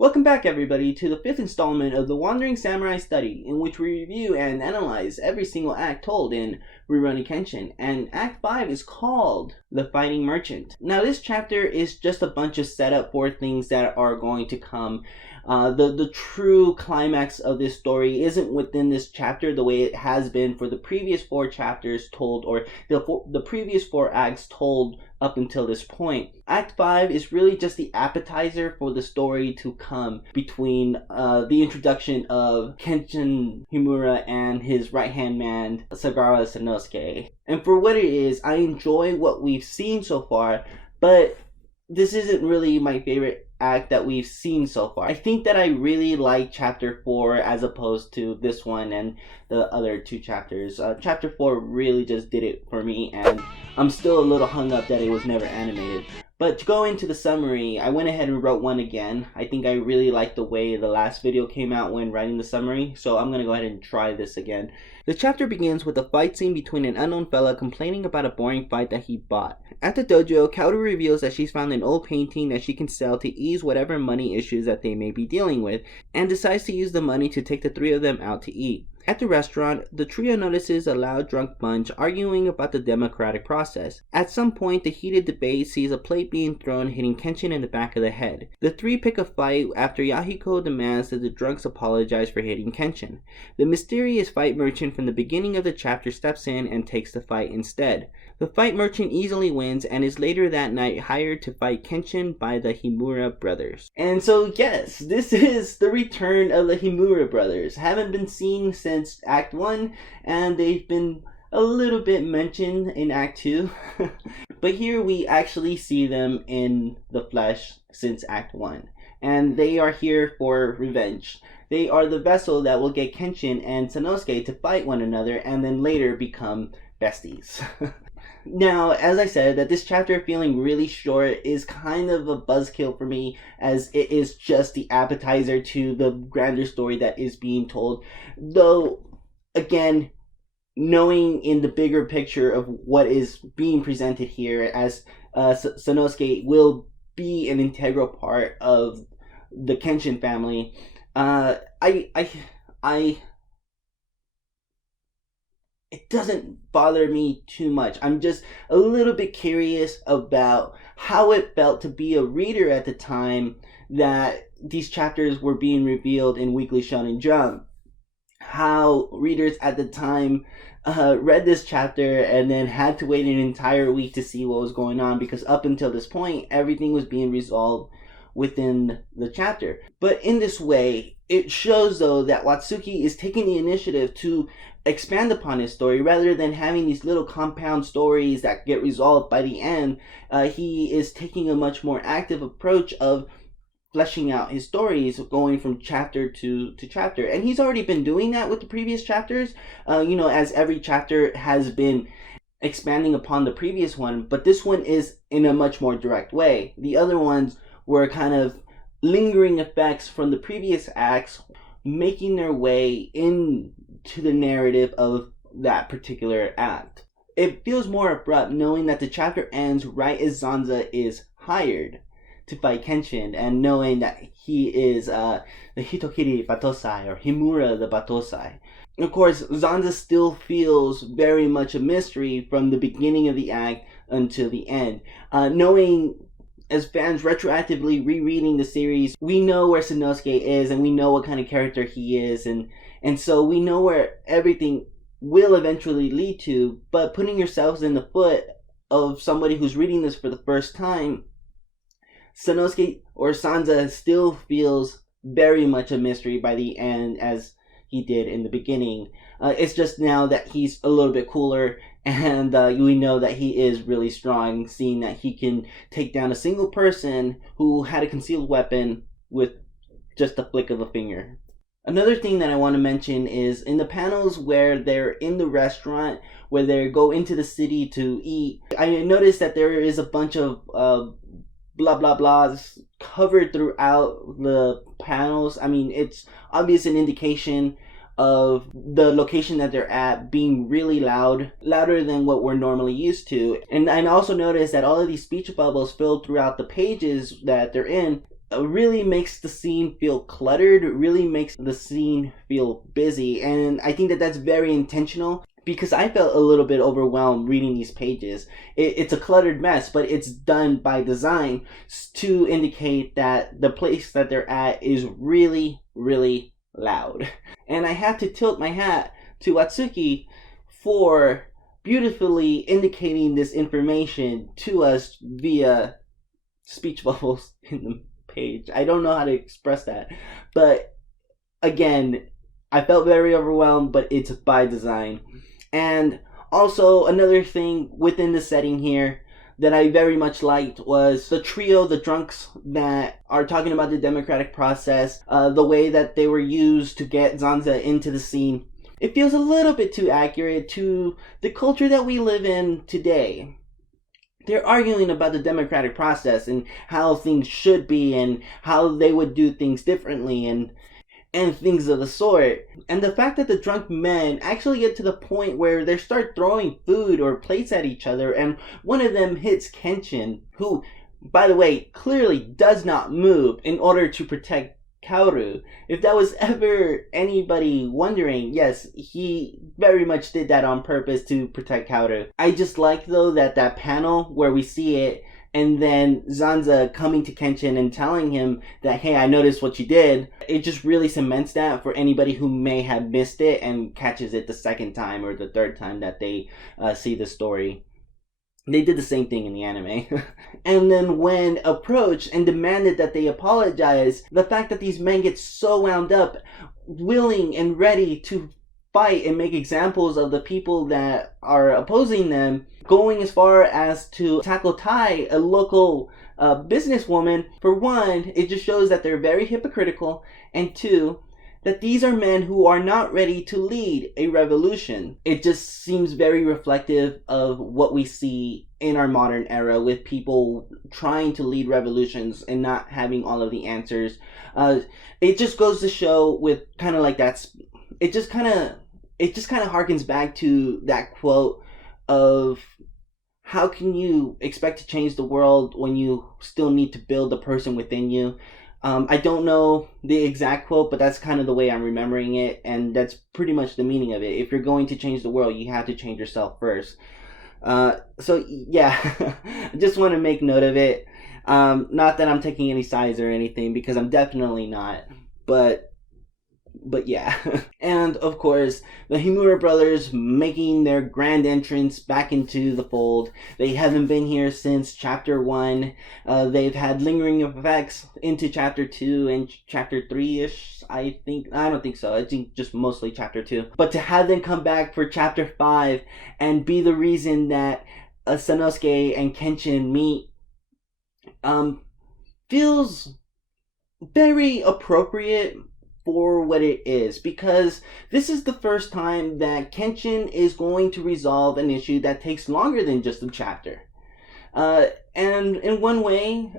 Welcome back, everybody, to the fifth installment of the Wandering Samurai Study, in which we review and analyze every single act told in Rurouni Kenshin, and Act 5 is called The Fighting Merchant. Now, this chapter is just a bunch of setup for things that are going to come. The true climax of this story isn't within this chapter the way it has been for the previous four chapters told, or the previous four acts told up until this point. Act 5 is really just the appetizer for the story to come between the introduction of Kenshin Himura and his right-hand man, Sagara Sanosuke. And for what it is, I enjoy what we've seen so far, but this isn't really my favorite act that we've seen so far. I think that I really like chapter 4 as opposed to this one and the other two chapters. Chapter 4 really just did it for me, and I'm still a little hung up that it was never animated. But to go into the summary, I went ahead and wrote one again. I think I really liked the way the last video came out when writing the summary, so I'm going to go ahead and try this again. The chapter begins with a fight scene between an unknown fella complaining about a boring fight that he bought. At the dojo, Kaoru reveals that she's found an old painting that she can sell to ease whatever money issues that they may be dealing with, and decides to use the money to take the three of them out to eat. At the restaurant, the trio notices a loud drunk bunch arguing about the democratic process. At some point, the heated debate sees a plate being thrown, hitting Kenshin in the back of the head. The three pick a fight after Yahiko demands that the drunks apologize for hitting Kenshin. The mysterious fight merchant from the beginning of the chapter steps in and takes the fight instead. The fight merchant easily wins and is later that night hired to fight Kenshin by the Himura brothers. And so yes, this is the return of the Himura brothers. Haven't been seen since Act 1, and they've been a little bit mentioned in Act 2. But here we actually see them in the flesh since Act 1. And they are here for revenge. They are the vessel that will get Kenshin and Sanosuke to fight one another and then later become besties. Now, as I said, that this chapter feeling really short is kind of a buzzkill for me, as it is just the appetizer to the grander story that is being told. Though, again, knowing in the bigger picture of what is being presented here, as Sanosuke will be an integral part of the Kenshin family, it doesn't bother me too much. I'm just a little bit curious about how it felt to be a reader at the time that these chapters were being revealed in Weekly Shonen Jump. How readers at the time read this chapter and then had to wait an entire week to see what was going on, because up until this point, everything was being resolved within the chapter. But in this way, it shows though that Watsuki is taking the initiative to expand upon his story rather than having these little compound stories that get resolved by the end. He is taking a much more active approach of fleshing out his stories, going from chapter to chapter. And he's already been doing that with the previous chapters, as every chapter has been expanding upon the previous one, but this one is in a much more direct way. The other ones were kind of lingering effects from the previous acts making their way into the narrative of that particular act. It feels more abrupt knowing that the chapter ends right as Zanza is hired to fight Kenshin, and knowing that he is the Hitokiri Batosai, or Himura the Batosai. Of course, Zanza still feels very much a mystery from the beginning of the act until the end. Knowing, as fans retroactively rereading the series, we know where Sanosuke is and we know what kind of character he is, and so we know where everything will eventually lead to. But putting yourselves in the foot of somebody who's reading this for the first time, Sanosuke or Zanza still feels very much a mystery by the end, as he did in the beginning. It's just now that he's a little bit cooler, and we know that he is really strong, seeing that he can take down a single person who had a concealed weapon with just a flick of a finger. Another thing that I want to mention is in the panels where they're in the restaurant, where they go into the city to eat, I noticed that there is a bunch of blah blah blahs covered throughout the panels. I mean, it's obvious an indication of the location that they're at being really loud, louder than what we're normally used to. And I also noticed that all of these speech bubbles filled throughout the pages that they're in really makes the scene feel cluttered, really makes the scene feel busy, and I think that that's very intentional because I felt a little bit overwhelmed reading these pages. It's a cluttered mess, but it's done by design to indicate that the place that they're at is really, really loud. And I have to tilt my hat to Watsuki for beautifully indicating this information to us via speech bubbles in the page. I don't know how to express that, but again, I felt very overwhelmed, but it's by design. And also, another thing within the setting here that I very much liked was the trio, the drunks, that are talking about the democratic process, the way that they were used to get Zanza into the scene. It feels a little bit too accurate to the culture that we live in today. They're arguing about the democratic process and how things should be and how they would do things differently and things of the sort. And the fact that the drunk men actually get to the point where they start throwing food or plates at each other, and one of them hits Kenshin, who, by the way, clearly does not move in order to protect Kaoru. If that was ever anybody wondering, yes, he very much did that on purpose to protect Kaoru. I just like, though, that panel where we see it, and then Zanza coming to Kenshin and telling him that, hey, I noticed what you did. It just really cements that for anybody who may have missed it and catches it the second time or the third time that they see the story. They did the same thing in the anime. And then when approached and demanded that they apologize, the fact that these men get so wound up, willing and ready to fight and make examples of the people that are opposing them, going as far as to tackle Tai, a local businesswoman. For one, it just shows that they're very hypocritical, and two, that these are men who are not ready to lead a revolution. It just seems very reflective of what we see in our modern era with people trying to lead revolutions and not having all of the answers. It just goes to show with kind of like that. It just kind of harkens back to that quote of, how can you expect to change the world when you still need to build the person within you? I don't know the exact quote, but that's kind of the way I'm remembering it, and that's pretty much the meaning of it. If you're going to change the world, you have to change yourself first. So yeah, I just want to make note of it. Not that I'm taking any sides or anything, because I'm definitely not, but yeah. And of course, the Himura brothers making their grand entrance back into the fold. They haven't been here since chapter 1. They've had lingering effects into chapter 2 and chapter 3-ish, I think. I don't think so. I think just mostly chapter 2. But to have them come back for chapter 5 and be the reason that Sanosuke and Kenshin meet feels very appropriate for what it is, because this is the first time that Kenshin is going to resolve an issue that takes longer than just a chapter. And in one way,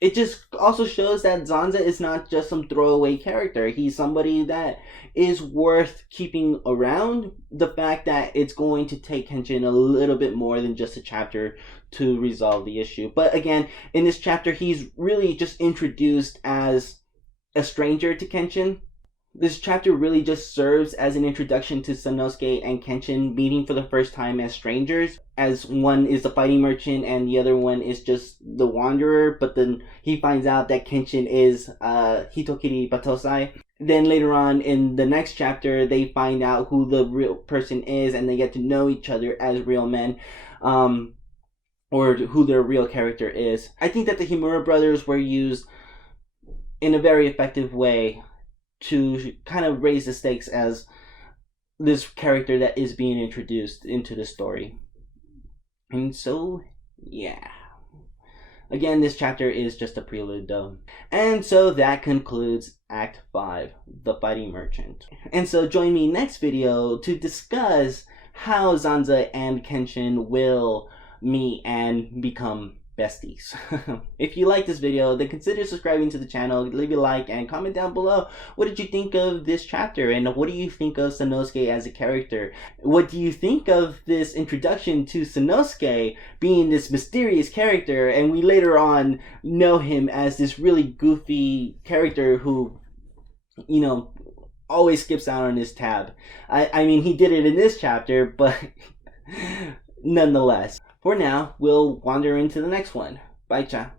it just also shows that Zanza is not just some throwaway character. He's somebody that is worth keeping around. The fact that it's going to take Kenshin a little bit more than just a chapter to resolve the issue. But again, in this chapter, he's really just introduced as a stranger to Kenshin. This chapter really just serves as an introduction to Sanosuke and Kenshin meeting for the first time as strangers, as one is the fighting merchant and the other one is just the wanderer, but then he finds out that Kenshin is Hitokiri Batosai. Then later on in the next chapter, they find out who the real person is and they get to know each other as real men, or who their real character is. I think that the Himura brothers were used in a very effective way to kind of raise the stakes as this character that is being introduced into the story. And so, yeah. Again, this chapter is just a prelude though. And so that concludes Act 5, The Fighting Merchant. And so join me next video to discuss how Zanza and Kenshin will meet and become besties. If you like this video, then consider subscribing to the channel, leave a like, and comment down below what did you think of this chapter, and what do you think of Sanosuke as a character? What do you think of this introduction to Sanosuke being this mysterious character, and we later on know him as this really goofy character who, you know, always skips out on his tab. I mean, he did it in this chapter, but nonetheless. For now, we'll wander into the next one. Bye, cha.